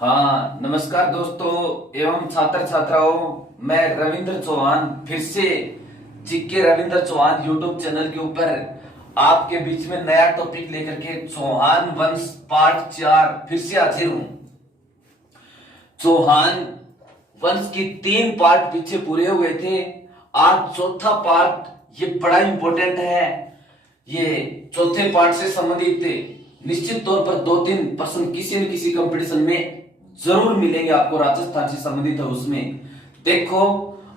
हाँ, नमस्कार दोस्तों एवं छात्र छात्राओं। मैं रविंद्र चौहान फिर से GK Ravindra Chauhan YouTube channel के ऊपर आपके बीच में नया टॉपिक लेकर के चौहान वंश पार्ट 4 फिर से हाजिर हूं। चौहान वंश की 3 पार्ट पीछे पूरे हुए थे। आज चौथा पार्ट ये बड़ा इंपॉर्टेंट है। ये चौथे पार्ट से संबंधित निश्चित तौर पर 2-3 प्रश्न किसी न किसी कंपटीशन में जरूर मिलेंगे आपको। राजस्थान से संबंधित है उसमें। देखो,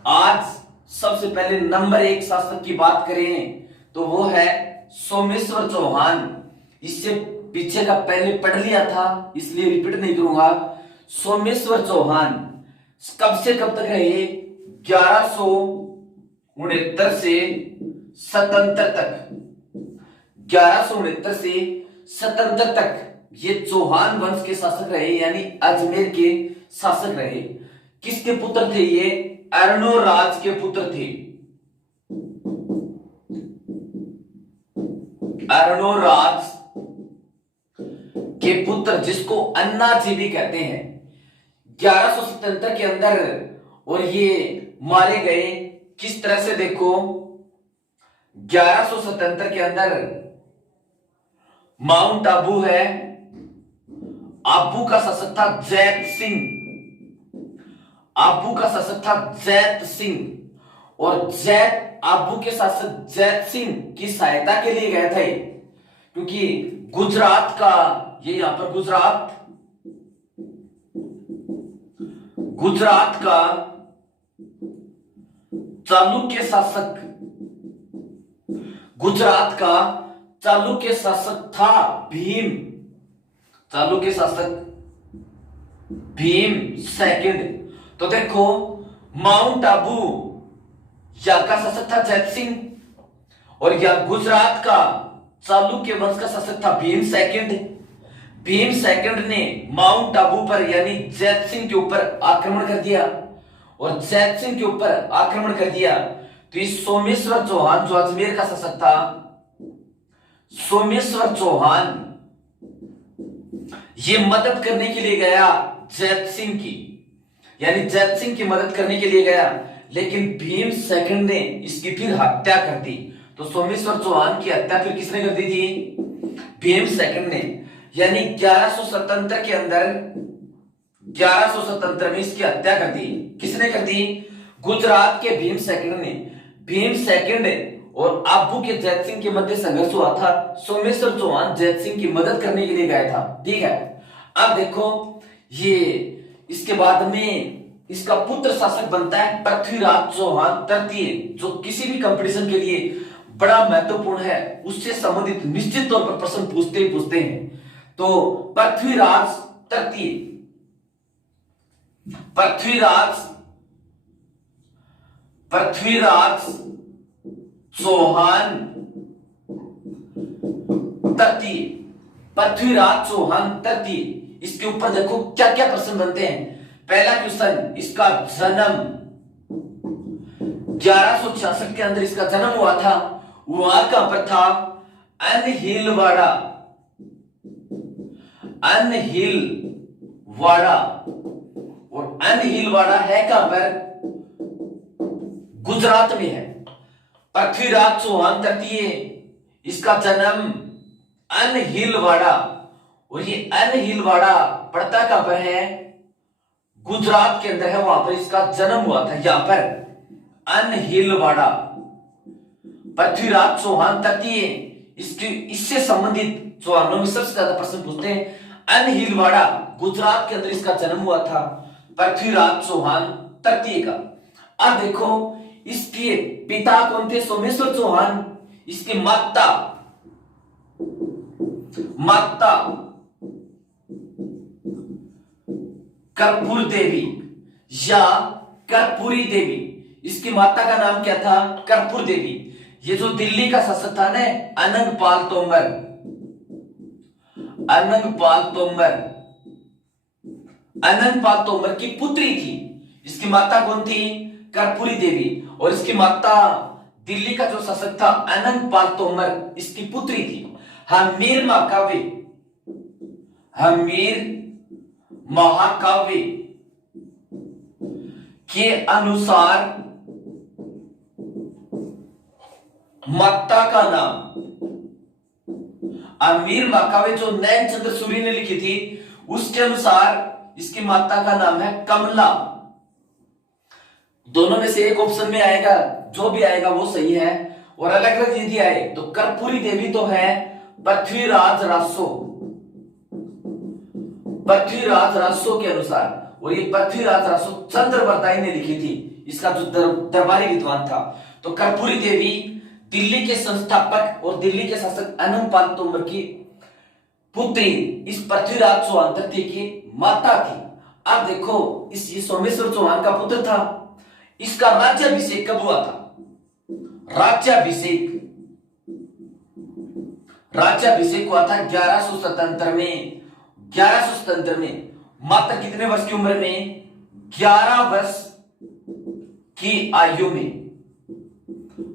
आज सबसे पहले नंबर 1 शासक की बात करें तो वो है सोमेश्वर चौहान। इससे पीछे का पहले पढ़ लिया था, इसलिए रिपीट नहीं करूंगा। सोमेश्वर चौहान कब से कब तक रहे? 1169 से 77 तक। 1169 से 77 तक ये चौहान वंश के शासक रहे, यानी अजमेर के शासक रहे। किसके पुत्र थे ये? अर्णोराज के पुत्र थे। अर्णोराज के पुत्र, जिसको अन्ना जी भी कहते हैं। 1177 के अंदर और ये मारे गए किस तरह से? देखो, 1177 के अंदर माउंट आबू है। आबू का शासक था जैत सिंह। आबू का शासक था जैत सिंह। और जैत आबू के शासक जैत सिंह की सहायता के लिए गए थे, क्योंकि गुजरात का ये यहां पर गुजरात का चालुक्य शासक, गुजरात का चालुक्य शासक था भीम। चालुक्य शासक भीम सेकंड। तो देखो, माउंट आबू यहाँ का शासक था जैत सिंह और यह गुजरात का चालुक्य वंश का शासक था भीम सेकंड। भीम सेकंड ने माउंट आबू पर यानी जैत सिंह के ऊपर आक्रमण कर दिया। और जैत सिंह के ऊपर आक्रमण कर दिया तो इस सोमेश्वर चौहान जो अजमेर का शासक था, सोमेश्वर चौहान ये मदद करने के लिए गया जैत सिंह की, यानी जैत सिंह की मदद करने के लिए गया। लेकिन भीम सेकंड ने इसकी फिर हत्या कर दी। तो सोमेश्वर चौहान की हत्या फिर किसने कर दी थी? भीम सेकंड ने। यानी 1177 के अंदर 1177 में इसकी हत्या कर दी। किसने कर दी? गुजरात के भीम सेकंड ने। भीम सेकंड और आबू के जैत सिंह के मध्य संघर्ष हुआ था। सोमेश्वर चौहान जैत सिंह की मदद करने के लिए गया था। ठीक है, अब देखो, ये इसके बाद में इसका पुत्र शासक बनता है पृथ्वीराज चौहान तृतीय, जो किसी भी कंपटीशन के लिए बड़ा महत्वपूर्ण है। उससे संबंधित निश्चित तौर पर प्रश्न पूछते हैं। तो पृथ्वीराज तृतीय, पृथ्वीराज चौहान तृतीय, पृथ्वीराज चौहान तृतीय। इसके ऊपर देखो क्या क्या प्रश्न बनते हैं। पहला क्वेश्चन, इसका जन्म 1166 के अंदर इसका जन्म हुआ था। वहां कहां पर था? अनहिलवाड़ा। अनहिलवाड़ा। और अनहिलवाड़ा है कहां पर? गुजरात में है। पृथ्वीराज चौहान तृतीय, इसका जन्म अनहिलवाड़ा। और ये अनहिलवाड़ा पड़ता कहां पर है? गुजरात के अंदर है। वहां पर इसका जन्म हुआ था, यहां पर अनहिलवाड़ा। पृथ्वीराज चौहान तृतीय, इससे संबंधित चौहानों में सबसे ज्यादा प्रश्न पूछते हैं। अनहिलवाड़ा गुजरात के अंदर इसका जन्म हुआ था, पृथ्वीराज चौहान तृतीय का। अब देखो, इसके पिता कौन थे? सोमेश्वर चौहान। इसकी माता कर्पूर देवी या कर्पूरी देवी। इसकी माता का नाम क्या था? कर्पूर देवी। ये जो दिल्ली का शासक था ना, अनंगपाल तोमर, अनंगपाल तोमर की पुत्री थी। इसकी माता कौन थी? कर्पूरी देवी। और इसकी माता दिल्ली का जो शासक था अनंगपाल तोमर, इसकी पुत्री थी हमीर महाकाव्य। हमीर महाकाव्य के अनुसार माता का नाम, अमीर महाकाव्य जो नैन चंद्र सूरी ने लिखी थी उसके अनुसार इसकी माता का नाम है कमला। दोनों में से एक ऑप्शन में आएगा, जो भी आएगा वो सही है। और अलग अलग यदि आए तो कर्पूरी देवी तो है पृथ्वीराज रासो, पृथ्वीराज रासो के अनुसार, और ये पृथ्वीराज रासो चंद्रवर्ताई ने लिखी थी, इसका जो दरबारी विद्वान था। तो कर्पूरी देवी दिल्ली के संस्थापक और दिल्ली के शासक अनंगपाल तोमर की पुत्री इस पृथ्वीराज चौहान तृतीय की माता थी। अब देखो ये सोमेश्वर चौहान का पुत्र था, इसका राज्याभिषेक कब हुआ था? राज्याभिषेक हुआ था 1177 में। 1177 में मात्र कितने वर्ष की उम्र में? 11 वर्ष की आयु में,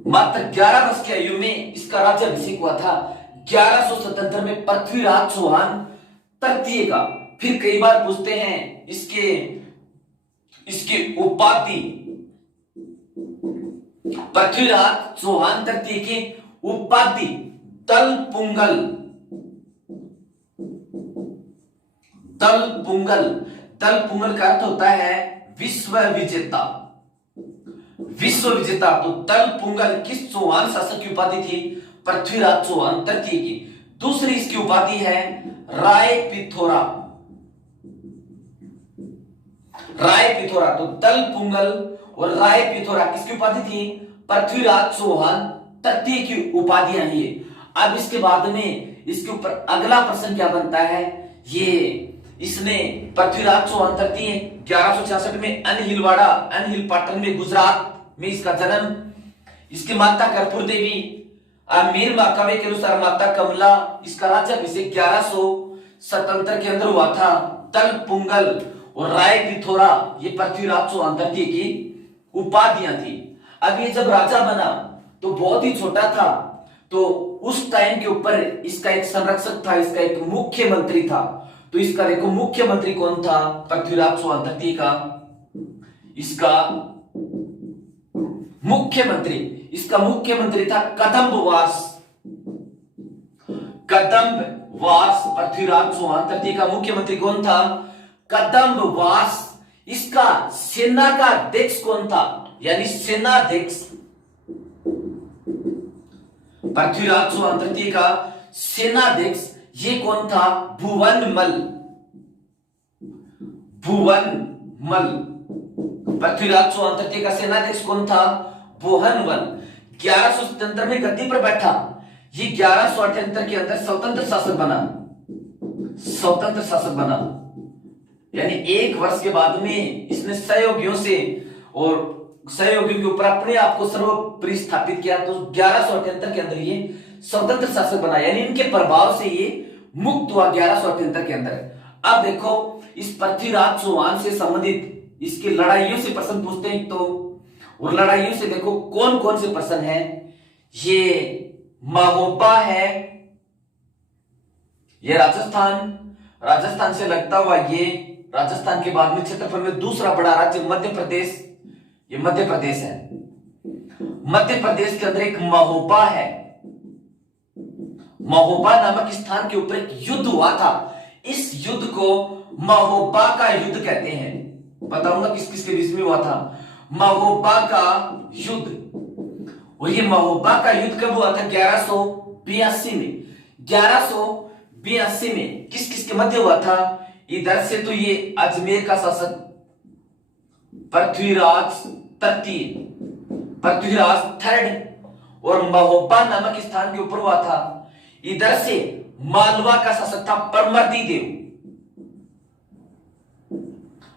मात्र 11 वर्ष की आयु में इसका राज्याभिषेक हुआ था 1177 में पृथ्वीराज चौहान तृतीय का। फिर कई बार पूछते हैं इसकी उपाधि, पृथ्वीराज चौहान तृतीय की उपाधि तलपुंगल, तलपुंगल, तलपुंगल का अर्थ होता है विश्व विजेता, विश्व विजेता। तो तलपुंगल किस चौहान शासक की उपाधि थी? पृथ्वीराज चौहान तृतीय की। दूसरी इसकी उपाधि है राय पिथोरा, राय पिथोरा। तो तलपुंगल और राय पिथोरा किसकी उपाधि थी? पृथ्वीराज चौहान तृतीय की उपाधियां ये। अब इसके बाद में इसके ऊपर अगला प्रश्न क्या बनता है? ये इसने पृथ्वीराज चौहान तृतीय 1166 में अनहिलवाड़ा, अनहिल पाटन में गुजरात में इसका जन्म। इसकी माता कर्पूर देवी, अमीर महाकाव्य के अनुसार माता कमला। इसका राज्याभिषेक 1177 के अंदर हुआ था। तलपुंगल और राय पिथोरा ये पृथ्वीराज चौहान तृतीय की उपाधियां थी। अब ये जब राजा बना तो बहुत ही छोटा था, तो उस टाइम के ऊपर इसका एक संरक्षक था, इसका एक मुख्यमंत्री था। तो इसका देखो मुख्यमंत्री कौन था? पृथ्वीराज चौहान तृतीय का इसका मुख्यमंत्री, इसका मुख्यमंत्री था कदम्बवास, कदम्बवास। पृथ्वीराज चौहान तृतीय का मुख्यमंत्री कौन था? कदम्बवास। इसका सेना का अध्यक्ष कौन था? यानी सेनाध्यक्ष पृथ्वीराज चौहान तृतीय का सेनाध्यक्ष ये कौन था? भुवनमल, भुवनमल। पृथ्वीराज चौहान तृतीय का सेनाध्यक्ष कौन था? भुवनमल। 1177 में गद्दी पर बैठा, ये 1178 के अंदर स्वतंत्र शासक बना, स्वतंत्र शासक बना। यानी एक वर्ष के बाद में इसने सहयोगियों से और सहयोगियों के ऊपर अपने आप को सर्वोपरि स्थापित किया। तो 1178 के अंदर ये स्वतंत्र शासक बना, यानी इनके प्रभाव से ये मुक्त हुआ 1178 के अंदर। अब देखो इस पृथ्वीराज चौहान से संबंधित इसकी लड़ाइयों से प्रश्न पूछते हैं। तो और लड़ाइयों से देखो कौन कौन से प्रश्न हैं। ये महोबा है, ये राजस्थान, राजस्थान से लगता हुआ ये राजस्थान के बाद में क्षेत्रफल में दूसरा बड़ा राज्य मध्य प्रदेश, ये मध्य प्रदेश है। मध्य प्रदेश के अंदर एक महोबा है। महोबा नामक स्थान के ऊपर एक युद्ध हुआ था। इस युद्ध को महोबा का युद्ध कहते हैं। बताऊंगा किस किस के बीच में हुआ था महोबा का युद्ध। और ये महोबा का युद्ध कब हुआ था? 1182 में। 1182 में किस किस के मध्य हुआ था? इधर से तो ये अजमेर का शासक पृथ्वीराज तृतीय, पृथ्वीराज थर्ड, और महोबा नामक स्थान के ऊपर हुआ था। इधर से मालवा का शासक था परमर्दी देव,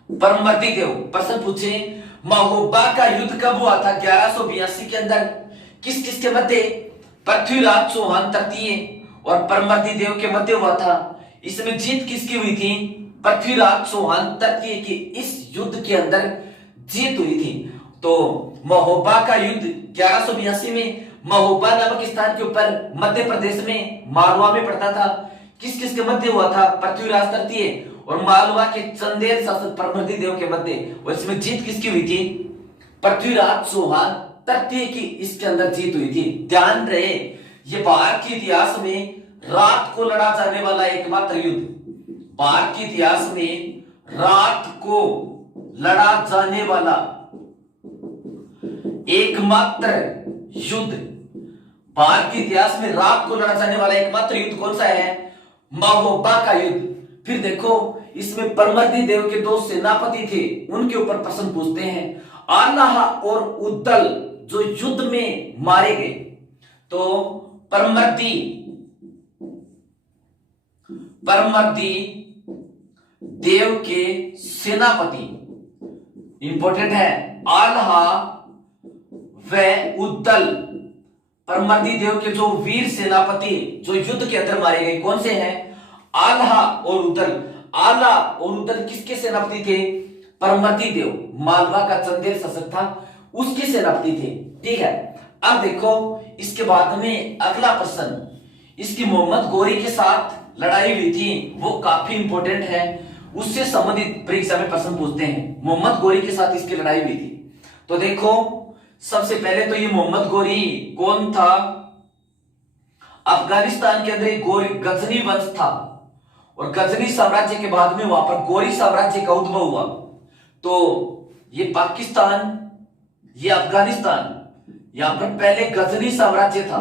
परमर्दी देव। प्रश्न पूछे महोबा का युद्ध कब हुआ था? 1182 के अंदर। किस किस के मध्य? पृथ्वीराज चौहान तृतीय और परमर्दी देव के मध्य हुआ था। इसमें जीत किसकी हुई थी? पृथ्वीराज चौहान तृतीय की इस युद्ध के अंदर जीत हुई थी। तो महोबा का युद्ध 1182 में महोबा नामक स्थान के ऊपर मध्य प्रदेश में मालवा में पड़ता था। किस किस के मध्य हुआ था? पृथ्वीराज तृतीय और मालवा के चंदेल शासक परमर्दी देव के मध्य, और इसमें जीत किसकी हुई थी? पृथ्वीराज चौहान तृतीय की इसके अंदर जीत हुई थी। ध्यान रहे, ये भारत के इतिहास में रात को लड़ा जाने वाला एकमात्र युद्ध, भारत के इतिहास में रात को लड़ा जाने वाला एकमात्र युद्ध, भारत के इतिहास में रात को लड़ा जाने वाला एकमात्र युद्ध कौन सा है? महोबा का युद्ध। फिर देखो, इसमें परमर्दी देव के दो सेनापति थे, उनके ऊपर प्रश्न पूछते हैं। आल्लाह और उद्दल जो युद्ध में मारे गए, तो परमर्दी देव के सेनापति, इंपॉर्टेंट है, आल्हा व उद्दल, परमर्दी देव के जो वीर सेनापति जो युद्ध के अंदर मारे गए, कौन से हैं? आल्हा और उद्दल। आल्हा और उद्दल किसके सेनापति थे? परमर्दी देव, मालवा का चंदेल शासक था, उसके सेनापति थे। ठीक है, अब देखो इसके बाद में अगला प्रश्न, इसकी मोहम्मद गोरी के साथ लड़ाई हुई थी, वो काफी इंपॉर्टेंट है, उससे संबंधित परीक्षा में प्रश्न पूछते हैं। मोहम्मद गोरी के साथ इसकी लड़ाई हुई थी, तो देखो सबसे पहले तो ये मोहम्मद गोरी कौन था? अफगानिस्तान के अंदर एक गोरी गजनी वंश था, और गजनी साम्राज्य के बाद में वहां पर गोरी साम्राज्य का उद्भव हुआ। तो ये पाकिस्तान, ये अफगानिस्तान, यहां पर पहले गजनी साम्राज्य था,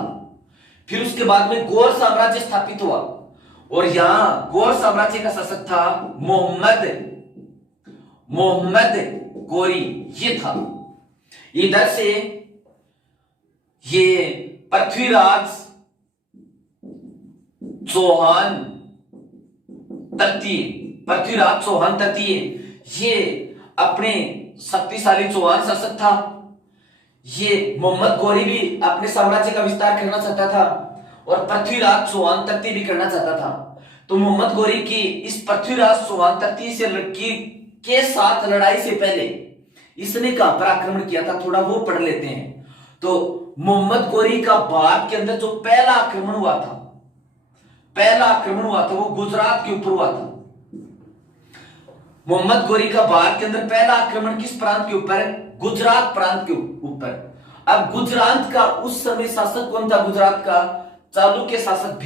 फिर उसके बाद में गौर साम्राज्य स्थापित हुआ, और यहां गौर साम्राज्य का शासक था मोहम्मद गोरी, ये था। इधर से ये पृथ्वीराज चौहान तृतीय, ये अपने शक्तिशाली चौहान शासक था। ये मोहम्मद गोरी भी अपने साम्राज्य का विस्तार करना चाहता था, और पृथ्वीराज चौहान तृतीय भी करना चाहता था। तो मोहम्मद गोरी की इस पृथ्वीराज चौहान तृतीय से लड़की के साथ लड़ाई से पहले इसने कहां पर आक्रमण किया था, थोड़ा वो पढ़ लेते हैं। तो मोहम्मद गोरी का भारत के अंदर जो पहला आक्रमण हुआ था, वो गुजरात के ऊपर हुआ था। मोहम्मद गोरी का भारत के अंदर पहला आक्रमण किस प्रांत के ऊपर? गुजरात प्रांत के ऊपर। अब गुजरात का उस समय शासक कौन था? गुजरात का चालुक्य शासक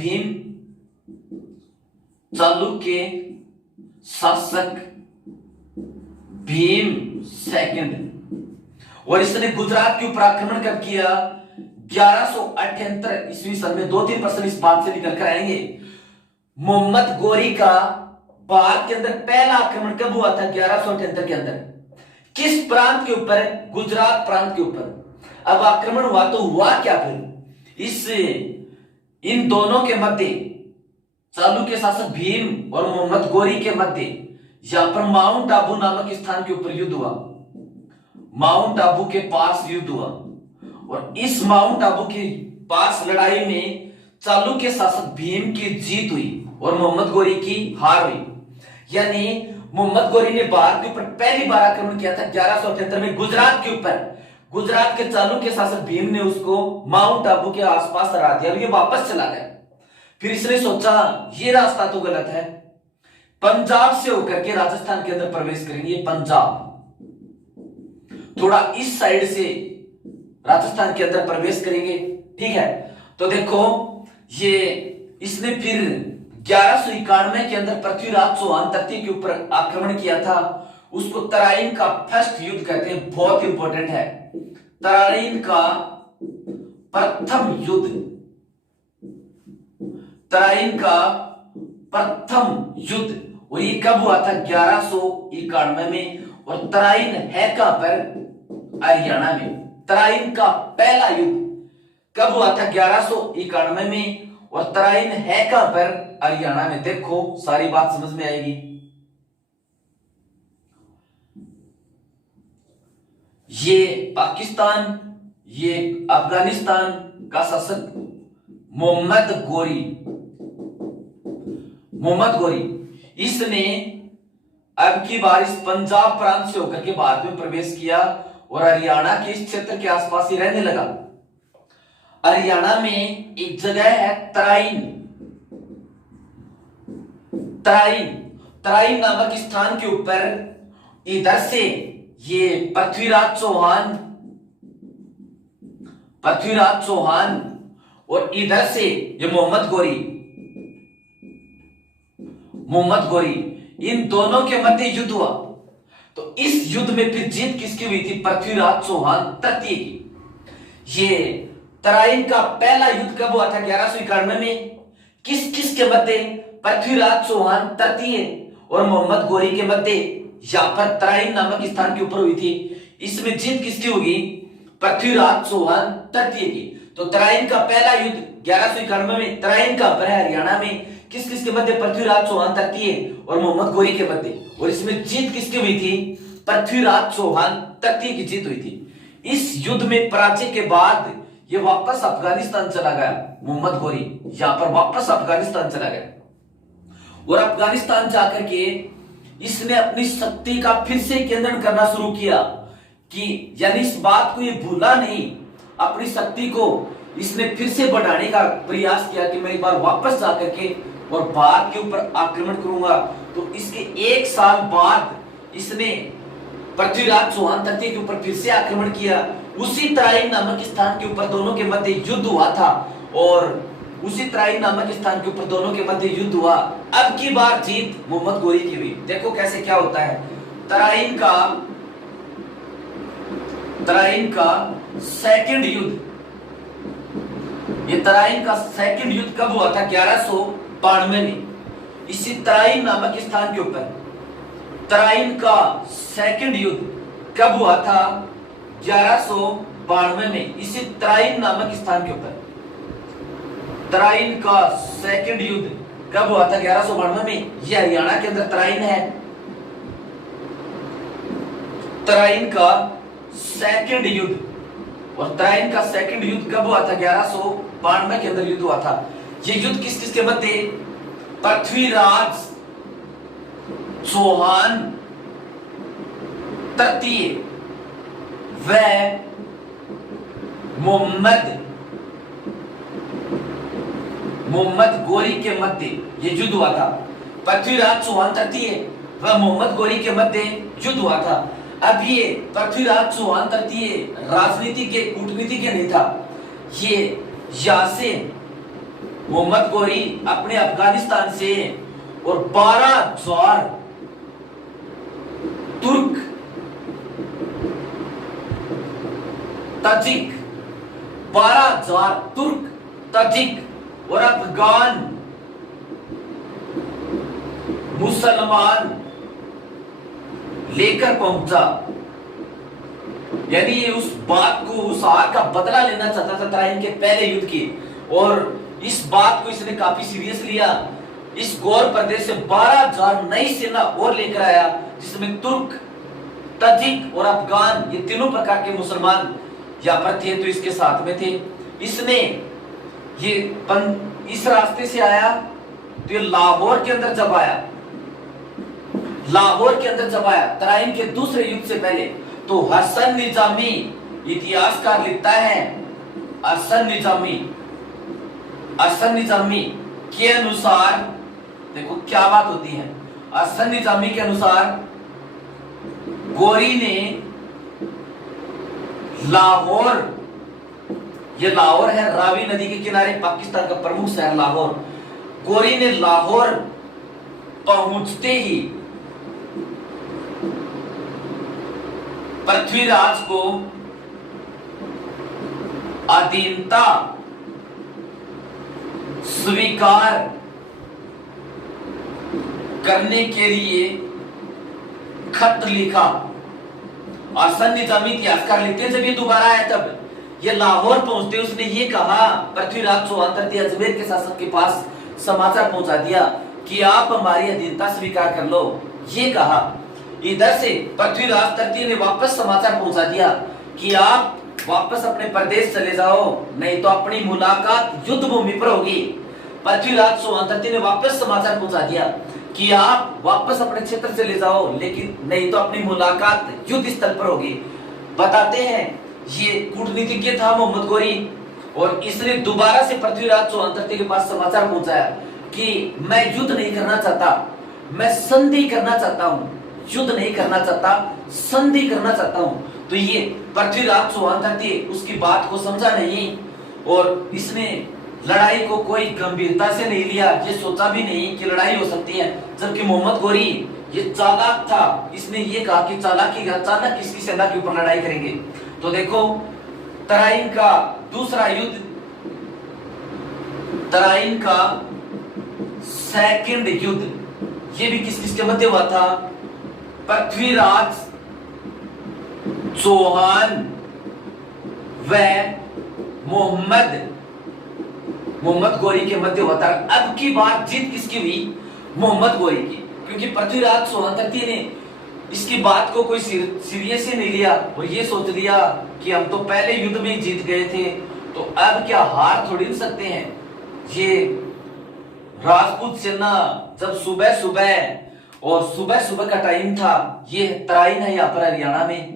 भीम सेकंड, और इसने गुजरात के ऊपर आक्रमण कब किया? 1178 ईस्वी सन में। 2-3 प्रश्न इस बात से निकल कर आएंगे। मोहम्मद गोरी का भारत के अंदर पहला आक्रमण कब हुआ था? 1178 के अंदर। किस प्रांत के ऊपर? गुजरात प्रांत के ऊपर। अब आक्रमण हुआ तो हुआ क्या फिर? इन दोनों के मध्य, चालुक्य शासक भीम और मोहम्मद गोरी के मध्य, यहां पर माउंट आबू नामक स्थान के ऊपर युद्ध हुआ। माउंट आबू के पास युद्ध हुआ, और इस माउंट आबू के पास लड़ाई में चालुक्य शासक भीम की जीत हुई और मोहम्मद गोरी की हार हुई। यानी मोहम्मद गोरी ने भारत के ऊपर पहली बार आक्रमण किया था 1178 में गुजरात के ऊपर। गुजरात के चालुक्य शासक भीम ने उसको माउंट आबू के आसपास हरा दिया, और ये वापस चला गया। फिर इसने सोचा ये रास्ता तो गलत है, पंजाब से होकर के राजस्थान के अंदर प्रवेश करेंगे। पंजाब थोड़ा इस साइड से राजस्थान के अंदर प्रवेश करेंगे। ठीक है, तो देखो ये इसने फिर 1191 के अंदर पृथ्वीराज चौहान तृतीय के ऊपर आक्रमण किया था। उसको तराइन का फर्स्ट युद्ध कहते हैं, बहुत इंपॉर्टेंट है। तराइन का प्रथम युद्ध, और ये कब हुआ था? 1191 में। और तराइन है कहां पर? हरियाणा में। तराइन का पहला युद्ध कब हुआ था? 1191 में। और तराइन है कहां पर? हरियाणा में। देखो सारी बात समझ में आएगी। ये पाकिस्तान, ये अफगानिस्तान का शासक मोहम्मद गोरी, इसने अब की बार इस पंजाब प्रांत से होकर के भारत में प्रवेश किया, और हरियाणा के इस क्षेत्र के आसपास ही रहने लगा। हरियाणा में एक जगह है तराइन। तराइन नामक स्थान के ऊपर इधर से ये पृथ्वीराज चौहान और इधर से ये मोहम्मद गोरी, इन दोनों के मध्य युद्ध हुआ। तो इस युद्ध में फिर जीत किसकी हुई थी? पृथ्वीराज चौहान तृतीय की। ये तराइन का पहला युद्ध कब हुआ था? 1191 में। किस किस के मध्य? पृथ्वीराज चौहान तृतीय और मोहम्मद गोरी के मध्य यहां पर तराइन नामक स्थान के ऊपर हुई थी। इसमें जीत किसकी होगी? पृथ्वीराज चौहान तृतीय की। तो तराइन का पहला युद्ध 1191 में तराइन का ऊपर है हरियाणा में, किस किस के मध्य? पृथ्वीराज चौहान तृतीय और मोहम्मद गोरी के मध्य। और इसमें जीत किसकी हुई थी? पृथ्वीराज चौहान तृतीय की जीत हुई थी। इस युद्ध में पराजय के बाद ये वापस अफगानिस्तान चला गया। मोहम्मद गोरी यहां पर वापस अफगानिस्तान चला गया और अफगानिस्तान जाकर के इसने अपनी शक्ति का फिर से केंद्रण करना शुरू किया कि यानी इस बात को ये भूला नहीं, अपनी शक्ति को इसने फिर से बढ़ाने का प्रयास किया कि मैं एक बार वापस जाकर के और भारत के ऊपर आक्रमण करूंगा। तो इसके एक साल बाद इसने पृथ्वीराज चौहान तृतीय के ऊपर फिर से आक्रमण किया। उसी तराइन नामक स्थान के ऊपर दोनों के मध्य युद्ध हुआ था और उसी तराइन नामक स्थान के ऊपर दोनों के मध्य युद्ध हुआ। अब की बार जीत मोहम्मद गोरी की हुई। देखो कैसे क्या होता है। तराइन का सेकंड युद्ध, ये तराइन का सेकंड युद्ध कब हुआ था? 1192 में। इसी तराइन नामक स्थान के ऊपर तराइन का सेकंड युद्ध कब हुआ था? 1192 में। इसी तराइन नामक स्थान के ऊपर तराइन का सेकंड युद्ध कब हुआ था? 1192 में। यह हरियाणा के अंदर तराइन है। तराइन का सेकंड युद्ध, और तराइन का सेकंड युद्ध कब हुआ था? 1192 के अंदर युद्ध हुआ था। यह युद्ध किस किस के मध्य? पृथ्वीराज चौहान तृतीय व मोहम्मद गोरी के मध्य यह युद्ध हुआ था। पृथ्वीराज चौहान तृतीय व मोहम्मद गोरी के मध्य युद्ध हुआ था। अब ये पृथ्वीराज चौहान तृतीय राजनीति के कूटनीति के नहीं था। ये यहां से मोहम्मद गोरी अपने अफगानिस्तान से और 12,000 तुर्क, ताजिक, 12,000 तुर्क, ताजिक और अफगान मुसलमान लेकर पहुंचा। यानी ये उस बात को, उस हार का बदला लेना चाहता था तराइन के पहले युद्ध की, और इस बात को इसने काफी सीरियस लिया। इस गौर प्रदेश से 12,000 नई सेना और लेकर आया, जिसमें तुर्क, ताजिक और अफगान ये तीनों प्रकार के मुसलमान यहाँ पर थे, तो इसके साथ में थे। इसने ये इस रास्ते से आया तो ये लाहौर के अंदर जब आया, तराइन के दूसरे युद्ध से पहले, तो हसन निजामी इतिहासकार लिखता है, हसन निजामी के अनुसार, देखो क्या बात होती है। हसन निजामी के अनुसार गोरी ने लाहौर, ये लाहौर है रावी नदी के किनारे, पाकिस्तान का प्रमुख शहर लाहौर। गोरी ने लाहौर पहुंचते ही पृथ्वीराज को अधीनता स्वीकार करने के लिए खत लिखा। हसन निजामी इतिहासकार लिखते हैं, जब ये दोबारा आया तब ये लाहौर पहुंचते उसने ये कहा, पृथ्वीराज चौहान तृतीय अजमेर के शासक के पास समाचार पहुंचा दिया कि आप हमारी अधीनता स्वीकार कर लो। ये कहा। इधर से पृथ्वीराज तृतीय ने वापस समाचार पहुंचा दिया कि आप वापस अपने प्रदेश चले जाओ, नहीं तो अपनी मुलाकात युद्ध भूमि पर होगी। पृथ्वीराज चौहान तृतीय ने वापस समाचार पहुंचा दिया कि आप वापस अपने क्षेत्र चले जाओ, लेकिन नहीं तो अपनी मुलाकात युद्ध स्थल पर होगी। बताते हैं ये कूटनीतिज्ञ था मोहम्मद गोरी, और इसने दोबारा से पृथ्वीराज चौहान तृतीय के पास समाचार पहुंचाया कि मैं युद्ध नहीं करना चाहता, मैं संधि करना चाहता हूं, युद्ध नहीं करना चाहता, संधि करना चाहता हूं। तो ये पृथ्वीराज चौहान तृतीय उसकी बात को समझा नहीं और इसने लड़ाई को कोई गंभीरता से नहीं लिया, ये सोचा भी नहीं कि लड़ाई हो सकती है। जबकि मोहम्मद गोरी ये चालाक था, इसने ये कहा कि चालाकी अचानक किसकी सेना के ऊपर लड़ाई करेंगे। तो देखो तराइन का दूसरा युद्ध, तराइन का सेकंड युद्ध, ये भी किस किसके मध्य हुआ था? पृथ्वीराज चौहान व मोहम्मद गोरी के मध्य हुआ था। अब की बात जीत किसकी हुई? मोहम्मद गोरी की, क्योंकि पृथ्वीराज चौहान तृतीय ने इसकी बात को कोई सीरियस ही नहीं लिया और ये सोच लिया कि हम तो पहले युद्ध में जीत गए थे, तो अब क्या हार थोड़ी नहीं सकते हैं। ये राजपूत सेना जब सुबह सुबह का टाइम था, ये तराइन है यहाँ पर हरियाणा में,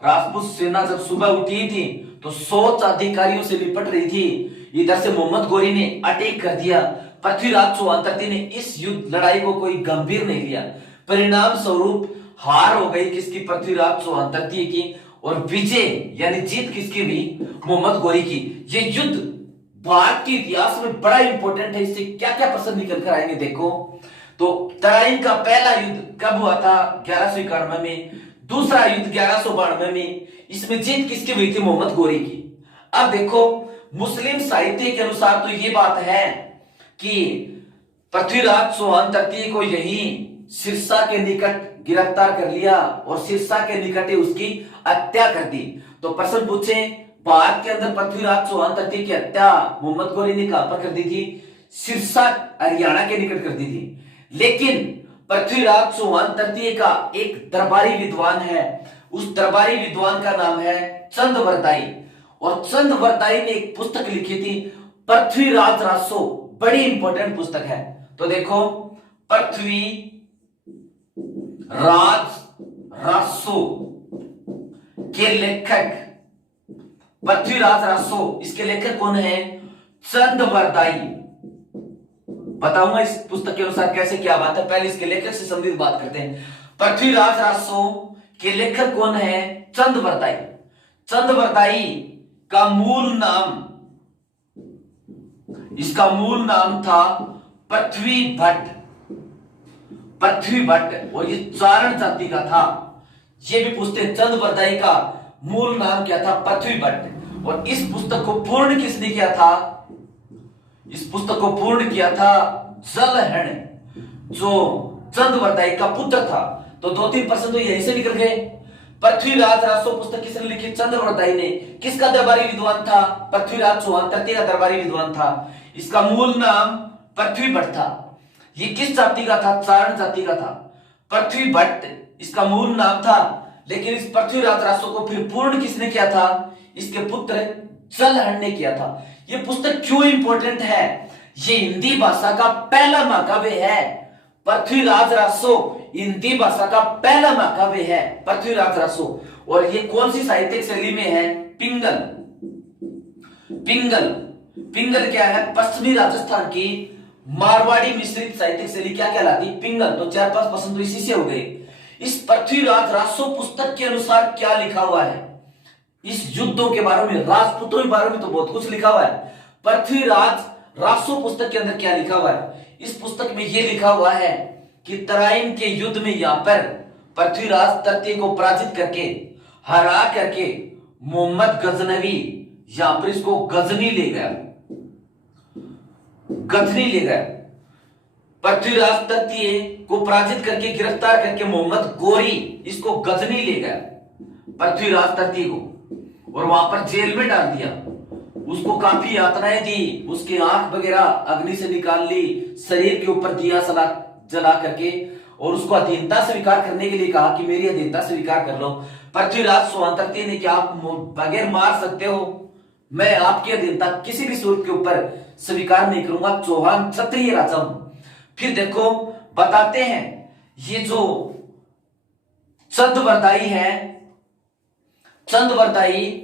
राजपूत सेना जब सुबह उठी थी तो 100 अधिकारियों से लिपट रही थी। इधर से मोहम्मद गोरी ने अटैक कर दिया। पृथ्वीराज चौहान तृतीय ने इस युद्ध लड़ाई को कोई गंभीर नहीं लिया। परिणाम स्वरूप हार हो गई किसकी? पृथ्वीराज चौहान तृतीय की, और विजय यानी जीत किसकी हुई? मोहम्मद गोरी की। ये युद्ध भारत के इतिहास में बड़ा इंपॉर्टेंट है। इससे क्या क्या प्रश्न निकल कर आएंगे देखो। तो तराइन का पहला युद्ध कब हुआ था? 1191 में। दूसरा युद्ध 1192 में। इसमें जीत किसकी हुई थी? मोहम्मद गोरी की। अब देखो मुस्लिम साहित्य के अनुसार तो ये बात है कि पृथ्वीराज चौहान तृतीय को यही सिरसा के निकट गिरफ्तार कर लिया और सिरसा के निकट ही उसकी हत्या कर दी। तो प्रश्न पूछे, भारत के अंदर पृथ्वीराज चौहान तृतीय की हत्या मोहम्मद गोरी ने कहां पर कर दी थी? सिरसा हरियाणा के निकट कर दी थी। लेकिन पृथ्वीराज चौहान तृतीय का एक दरबारी विद्वान है, उस दरबारी विद्वान का नाम है चंद्रवरदाई, और चंद्रवरदाई ने एक पुस्तक लिखी थी पृथ्वीराज रासो, बड़ी इंपॉर्टेंट पुस्तक है। तो देखो पृथ्वी राज रासो के लेखक पृथ्वीराज रासो, इसके लेखक कौन है? चंद्रवरदाई। बताऊंगा इस पुस्तक के अनुसार कैसे क्या बात है, पहले इसके लेखक से संबंधित बात करते हैं। पृथ्वीराज रासो के लेखक कौन है? चंद्रवरदाई। चंद्रवरदाई का मूल नाम, इसका मूल नाम था पृथ्वी भट्ट। पृथ्वी भट्ट, और ये चारण जाति का था। ये भी पूछते हैं चंद्रवरदाई का मूल नाम क्या था? पृथ्वी भट्ट। और इस पुस्तक को पूर्ण किसने किया था? इस पुस्तक को पूर्ण किया था जलहण, जो चंद्रवरदाई का पुत्र था। तो 2-3 प्रश्न तो यहीं से निकल गए। पृथ्वीराज रासो पुस्तक किसने लिखी? चंद्रवरदाई ने। किसका दरबारी विद्वान था? पृथ्वीराज चौहान तृतीय का दरबारी विद्वान था। इसका मूल नाम पृथ्वी भट्ट था। ये किस जाति का था? चारण जाति का था। पृथ्वी भट्ट इसका मूल नाम था, लेकिन इस पृथ्वीराज रासो को फिर पूर्ण किसने किया था? इसके पुत्र जलहण ने किया था। ये पुस्तक क्यों इंपॉर्टेंट है? ये हिंदी भाषा का पहला महाकाव्य है। पृथ्वीराज रासो हिंदी भाषा का पहला महाकाव्य है, पृथ्वीराज रासो। और ये कौन सी साहित्यिक शैली में है? पिंगल। पिंगल पिंगल क्या है? पश्चिमी राजस्थान की मारवाड़ी मिश्रित साहित्यिक शैली क्या कहलाती? पिंगल। तो 4-5 प्रश्न तो इसी से हो गए। इस पृथ्वीराज रासो पुस्तक के अनुसार क्या लिखा हुआ है? इस युद्धों के बारे में, राजपूतों के बारे में तो बहुत कुछ लिखा हुआ है। पृथ्वीराज रासो पुस्तक के अंदर क्या लिखा हुआ है? इस पुस्तक में यह लिखा हुआ है कि तराइन के युद्ध में यहां पर पृथ्वीराज तृतीय को पराजित करके, हरा करके मोहम्मद गजनवी यहां पर इसको गजनी ले गया। गजनी ले गया। पृथ्वीराज तृतीय को पराजित करके, गिरफ्तार करके मोहम्मद गोरी इसको गजनी ले गया, पृथ्वीराज तृतीय को, और वहां पर जेल में डाल दिया। उसको काफी यातनाएं दी, उसकी आंख वगैरह अग्नि से निकाल ली, शरीर के ऊपर दिया जला करके, और उसको अधीनता स्वीकार करने के लिए कहा कि मेरी अधीनता स्वीकार कर लो। पृथ्वीराज चौहान तृतीय ने क्या आप बगैर मार सकते हो? मैं आपकी अधीनता किसी भी सूरत के ऊपर स्वीकार नहीं करूंगा, चौहान क्षत्रिय राजा हूं। फिर देखो बताते हैं, ये जो चंद्रवरदाई है, चंद्रवरदाई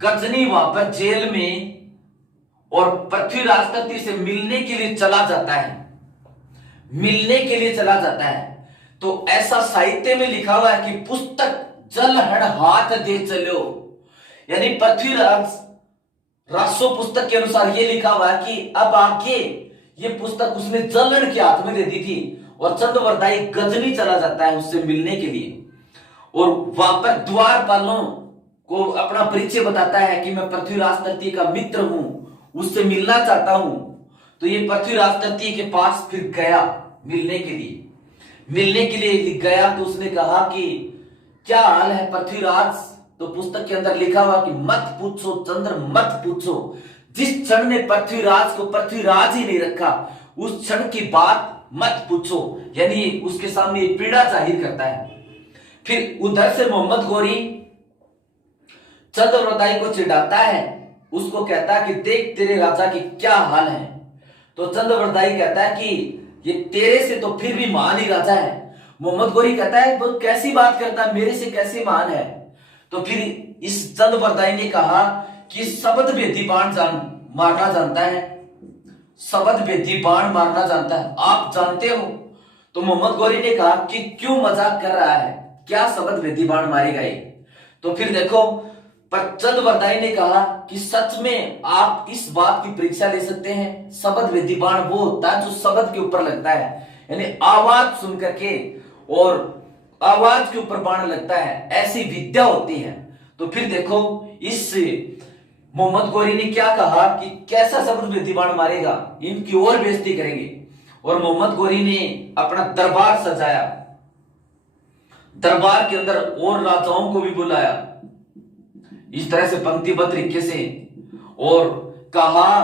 गजनी वहां पर जेल में और पृथ्वीराज तृतीय से मिलने के लिए चला जाता है। मिलने के लिए चला जाता है। तो ऐसा साहित्य में लिखा हुआ है कि पुस्तक जल हड़ हाथ दे चलो, यानी पृथ्वीराज रासो पुस्तक के अनुसार ये लिखा हुआ है कि अब आगे ये पुस्तक उसने जलन के हाथ में दे दी थी और चंद्रवरदाई गजनी चला जाता है उससे मिलने के लिए। और वहां पर द्वारपालों को अपना परिचय बताता है कि मैं पृथ्वीराज तृतीय का मित्र हूं, उससे मिलना चाहता हूं। तो ये पृथ्वीराज तृतीय के पास फिर गया मिलने के लिए गया। तो उसने कहा कि क्या हाल है पृथ्वीराज? तो पुस्तक के अंदर लिखा हुआ कि मत पूछो चंद्र, मत पूछो। जिस क्षण ने पृथ्वीराज को पृथ्वीराज ही नहीं रखा, उस क्षण की बात मत पूछो, यानी उसके सामने पीड़ा जाहिर करता है। फिर उधर से मोहम्मद गोरी चंद्रवरदाई को चिढ़ाता है, उसको कहता है कि देख तेरे राजा की क्या हाल है। तो चंद्रवरदाई कहता है कि ये तेरे से तो फिर भी महान ही राजा है। मोहम्मद गोरी कहता है वो कैसी बात करता है, मेरे से कैसे महान है। तो फिर इस चंद्रवरदाई ने कहा कि शब्द भेदी बाण मारना जानता है, शब्द भेदी बाण मारना जानता है, आप जानते हो। तो मोहम्मद गोरी ने कहा कि क्यों मजाक कर रहा है, क्या शब्द भेदी बाण मारेगा ये। तो फिर देखो पर चंद्रवरदाई ने कहा कि सच में आप इस बात की परीक्षा ले सकते हैं। शब्द भेदी बाण वो होता है जो शब्द के ऊपर लगता है, यानी आवाज सुन करके और आवाज के ऊपर बाण लगता है, ऐसी विद्या होती है। तो फिर देखो इस मोहम्मद गोरी ने क्या कहा कि कैसा शब्द भेदी बाण मारेगा, इनकी और बेइज्जती करेंगे। और मोहम्मद गोरी ने अपना दरबार सजाया, दरबार के अंदर और राजाओं को भी बुलाया इस तरह से पंक्तिबद्ध तरीके से, और कहा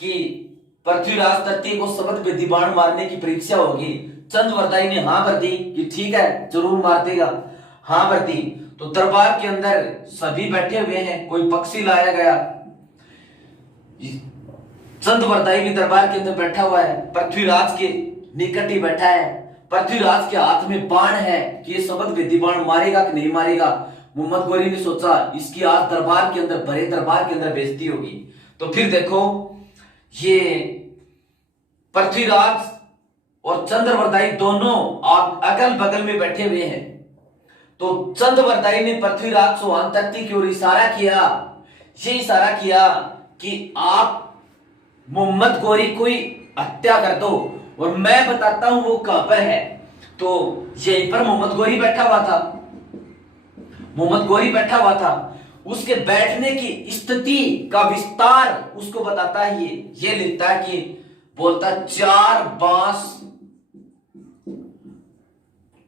कि पृथ्वीराज तृतीय को शब्द भेदी बाण मारने की परीक्षा होगी। चंद्रवरदाई ने हाँ भर दी कि ठीक है जरूर मार देगा, हाँ भर दी। तो दरबार के अंदर सभी बैठे हुए हैं, कोई पक्षी लाया गया, चंद्रवरदाई भी दरबार के अंदर बैठा हुआ है, पृथ्वीराज के निकट ही बैठा है, पृथ्वीराज के हाथ में बाण है कि ये शब्द भेदी बाण मारेगा कि नहीं मारेगा। मोहम्मद गोरी ने सोचा इसकी आज दरबार के अंदर, भरे दरबार के अंदर बेइज्जती होगी। तो फिर देखो ये पृथ्वीराज और चंद्रवरदाई दोनों अगल बगल में बैठे हुए हैं। तो चंद्रवरदाई ने पृथ्वीराज चौहान तृतीय की ओर इशारा किया, ये इशारा किया कि आप मोहम्मद गोरी को ही हत्या कर दो और मैं बताता हूं वो कहां पर है। तो यहीं पर मोहम्मद गोरी बैठा हुआ था, मोहम्मद गोरी बैठा हुआ था। उसके बैठने की स्थिति का विस्तार उसको बताता है, ये लिखता है कि बोलता 4 बांस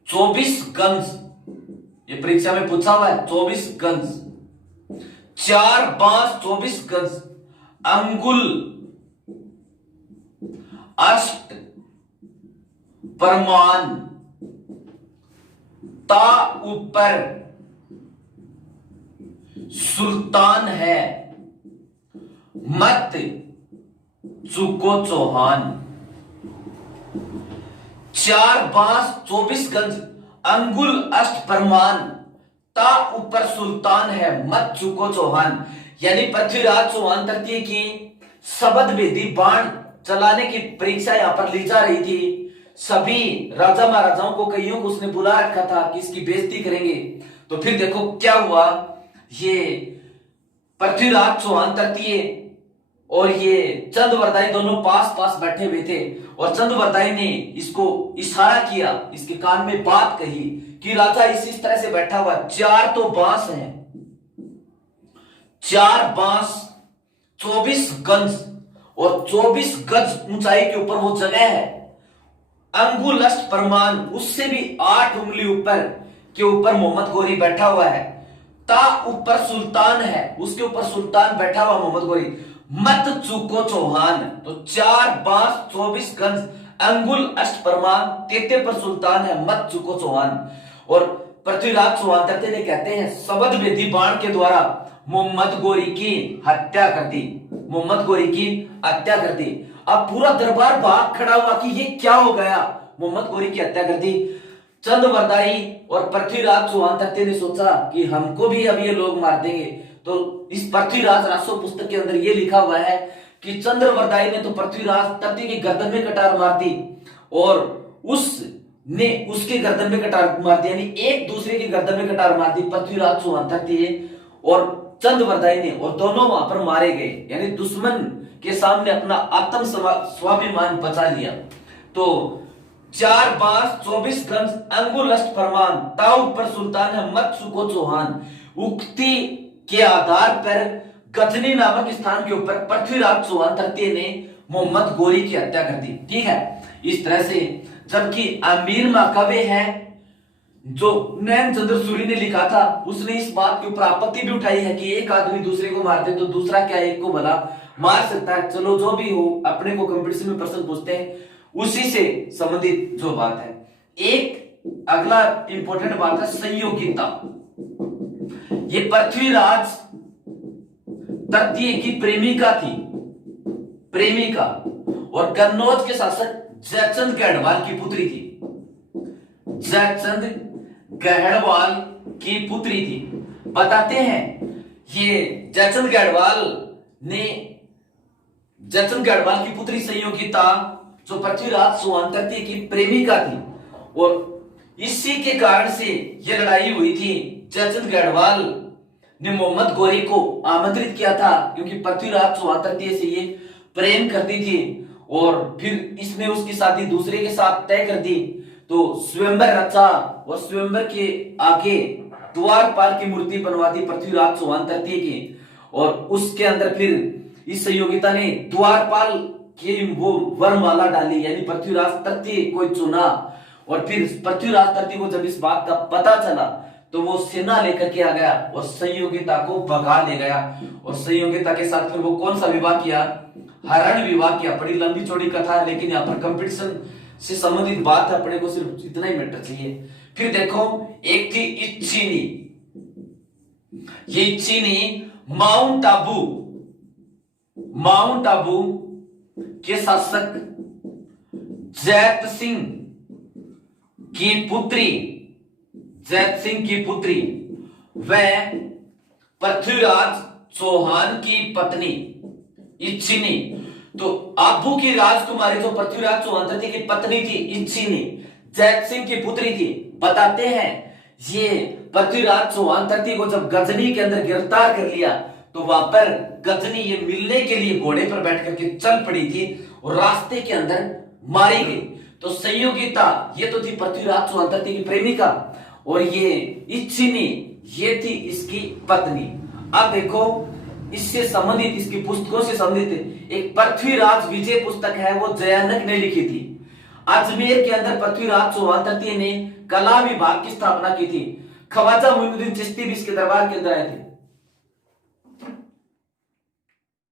24 गंज, ये परीक्षा में पूछा हुआ है 24 गंज, 4 बांस 24 गंज, अंगुल अष्ट परमान ता ऊपर सुल्तान है, मत चुको चौहान। 4 बांस 24 गंज, अंगुल अष्ट परमान, ता ऊपर सुल्तान है, मत चुको चौहान। यानी पृथ्वीराज चौहान तृतीय की शब्द भेदी बाण चलाने की परीक्षा यहां पर ली जा रही थी। सभी राजा महाराजाओं को, कईयों को उसने बुला रखा था कि इसकी बेइज्जती करेंगे। तो फिर देखो क्या हुआ, ये पृथ्वीराज चौहान तृतीय और ये चंद्रवरदाई दोनों पास पास बैठे हुए थे और चंद्रवरदाई ने इसको इशारा किया, इसके कान में बात कही कि राजा इस तरह से बैठा हुआ, 4 तो बांस हैं, 4 बांस 24 गंज और 24 गज ऊंचाई के ऊपर वो जगह है। अंगुल अष्ट परमान, उससे भी 8 उंगली ऊपर के ऊपर मोहम्मद गोरी बैठा हुआ है। ता ऊपर सुल्तान है, उसके ऊपर सुल्तान बैठा हुआ मोहम्मद गोरी, मत चूको चौहान। तो 4 बांस 24 गंज, अंगुल अष्ट परमान, तेते पर सुल्तान है, मत चूको चौहान। और पृथ्वीराज चौहान तृतीय ने कहते हैं शब्द भेदी बाण के द्वारा मोहम्मद गोरी की हत्या कर दी, मोहम्मद गोरी की हत्या कर दी। अब पूरा दरबार भाग खड़ा हुआ कि ये क्या हो गया, मोहम्मद गोरी की हत्या कर दी। चंद्रवरदाई और पृथ्वीराज चौहान तृतीय ने सोचा कि हमको भी अब ये लोग मार देंगे। तो इस पृथ्वीराज रासो पुस्तक के अंदर ये लिखा हुआ है कि चंद्रवरदाई ने तो पृथ्वीराज तृतीय की गर्दन में कटार मार दी और उसने उसके गर्दन में कटार मार दी, यानी एक दूसरे की गर्दन में कटार मार दी पृथ्वीराज चौहान तृतीय और चंद्रवरदाई ने, और दोनों वहां पर मारे गए, यानी दुश्मन के सामने अपना आत्म स्वाभिमान बचा लिया। तो 4 बांस 24 गंज अंगुल अष्ट फरमान, ताऊ पर सुल्तान है मत सुको चौहान। उक्ति के आधार पर गजनी नामक स्थान के ऊपर पृथ्वीराज चौहान तृतीय ने मोहम्मद गोरी की हत्या कर दी। ठीक है, इस तरह से। जबकि अमीर माकवे है जो नैन चंद्र सूरी ने लिखा था, उसने इस बात के ऊपर आपत्ति भी उठाई है कि एक आदमी दूसरे को मार दे तो दूसरा क्या एक को भला मार सकता है। चलो जो भी हो, अपने को कंपटीशन में प्रश्न पूछते हैं, उसी से संबंधित जो बात है। एक अगला इंपॉर्टेंट बात है संयोगिता। ये पृथ्वीराज तृतीय की प्रेमिका थी, प्रेमिका, और कन्नौज के शासक जयचंद गढ़वाल की पुत्री थी, जयचंद गढ़वाल की पुत्री थी। बताते हैं ये जयचंद गढ़वाल की पुत्री संयोगिता जो पृथ्वीराज चौहान तृतीय की प्रेमिका थी, और इसी के कारण से यह लड़ाई हुई थी। जयचंद गढ़वाल ने मोहम्मद गोरी को आमंत्रित किया था क्योंकि पृथ्वीराज चौहान तृतीय से ये प्रेम करती थी, और फिर इसने उसकी शादी दूसरे के साथ तय कर दी। तो स्वयंवर रचा और स्वयंवर के आगे द्वारपाल की मूर्ति बनवा दी पृथ्वीराज चौहान तृतीय की, और उसके अंदर फिर इस संयोगिता ने द्वारपाल की वो वरमाला डाली, यानी पृथ्वीराज तृतीय को चुना। और फिर पृथ्वीराज तृतीय को जब इस बात का पता चला तो वो सेना लेकर के आ गया और संयोगिता को भगा ले गया, और संयोगिता के साथ फिर वो कौन सा विवाह किया? हरण विवाह किया। बड़ी लंबी चौड़ी कथा है, लेकिन यहाँ पर कंपटीशन से संबंधित बात है, अपने को सिर्फ इतना ही मैटर चाहिए। फिर देखो, एक थी इच्छिनी। ये इच्छिनी माउंट आबू के शासक जैत सिंह की पुत्री वह पृथ्वीराज चौहान की पत्नी इच्छिनी। तो आबू की राजकुमारी जो पृथ्वीराज चौहान तृतीय की पत्नी थी इच्छिनी, जैत सिंह की पुत्री थी। बताते हैं ये पृथ्वीराज चौहान तृतीय को जब गजनी के अंदर गिरफ्तार कर लिया तो वहां पर गजनी ये मिलने के लिए घोड़े पर बैठ करके चल पड़ी थी और रास्ते के अंदर मारी गई। तो संयोगिता ये तो थी पृथ्वीराज चौहान तृतीय की प्रेमिका, और ये इच्छिनी ये थी इसकी पत्नी। अब देखो, इससे संबंधित, इसकी पुस्तकों से संबंधित एक पृथ्वीराज विजय पुस्तक है, वो जयानक ने लिखी थी। अजमेर के अंदर पृथ्वीराज चौहान तृतीय ने कला विभाग की स्थापना की थी। ख्वाजा मोइनुद्दीन चिश्ती भी इसके दरबार के अंदर आए थे।